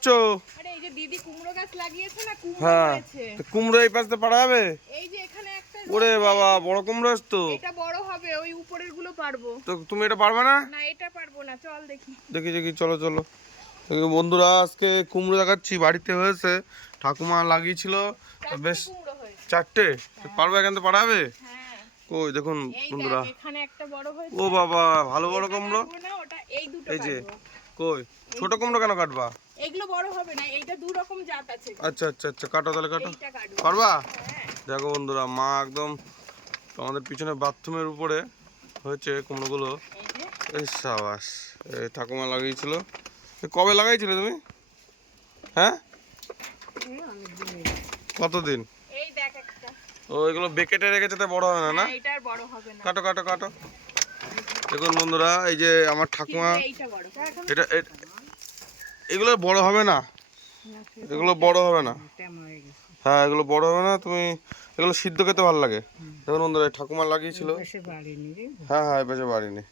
করছো? আরে এই যে দিদি কুমড়ো গাছ লাগিয়েছে না, কুমড়ো হ্যাঁ, হয়েছে। কুমড়ো এই পাশে পাড়া যাবে? এই যে এখানে একটা ওরে রয়েছে, বাবা, বড় কুমড়ো তো। এটা বড় হবে, ওই উপরের গুলো পারবো তো তুমি এটা পারবে না? না, এটা পারবো না, চল দেখি। দেখি দেখি, চলো চলো। দেখি বন্ধুরা, আজকে কুমড়ো দেখাচ্ছি, বাড়িতে হয়েছে, ঠাকুমা লাগিয়েছিল বেশ। কুমড়ো হয়েছে। 4টে? পারবে? এখান থেকে পারা যাবে? হ্যাঁ, কই দেখুন এই বন্ধুরা। দেখ এখানে একটা বড় হয়েছে। ও বাবা, ভালো বড় এটা কুমড়ো। কাটবো না, ওটা এই দুটো এই যে, কাটবো। কই ছোট কুমড়ো কেন কাটবা? এগুলো বড় হবে না, এইটা দু রকম জাত আছে। আচ্ছা আচ্ছা আচ্ছা, কাটো তাহলে, কাটো। এইটা কাটবো। পারবা? হ্যাঁ। দেখো বন্ধুরা, মা একদম আমাদের পিছনে বাথরুমের উপরে হয়েছে কুমড়োগুলো। এই যে এই সাবাস, এই ঠাকুমা লাগিয়েছিল। কবে লাগাইছিলে তুমি? হ্যাঁ, কতদিন? এই দেখ একটা। ও, এগুলো বেকেটে রেখেছে, তাই বড় হবে না না? হ্যাঁ, এটা আর বড় হবে না। কাটো কাটো কাটো। দেখুন বন্ধুরা, এই যে আমার ঠাকুমা, কিন্তু এইটা বড়। এটা এগুলো বড় হবে না, এগুলো বড় হবে না। হ্যাঁ, এগুলো বড় হবে না। তুমি এগুলো সিদ্ধ খেতে ভালো লাগে। দেখুন বন্ধুরা, ঠাকুমা লাগিয়েছিল। হ্যাঁ হ্যাঁ, এই পাশে বাড়িনি।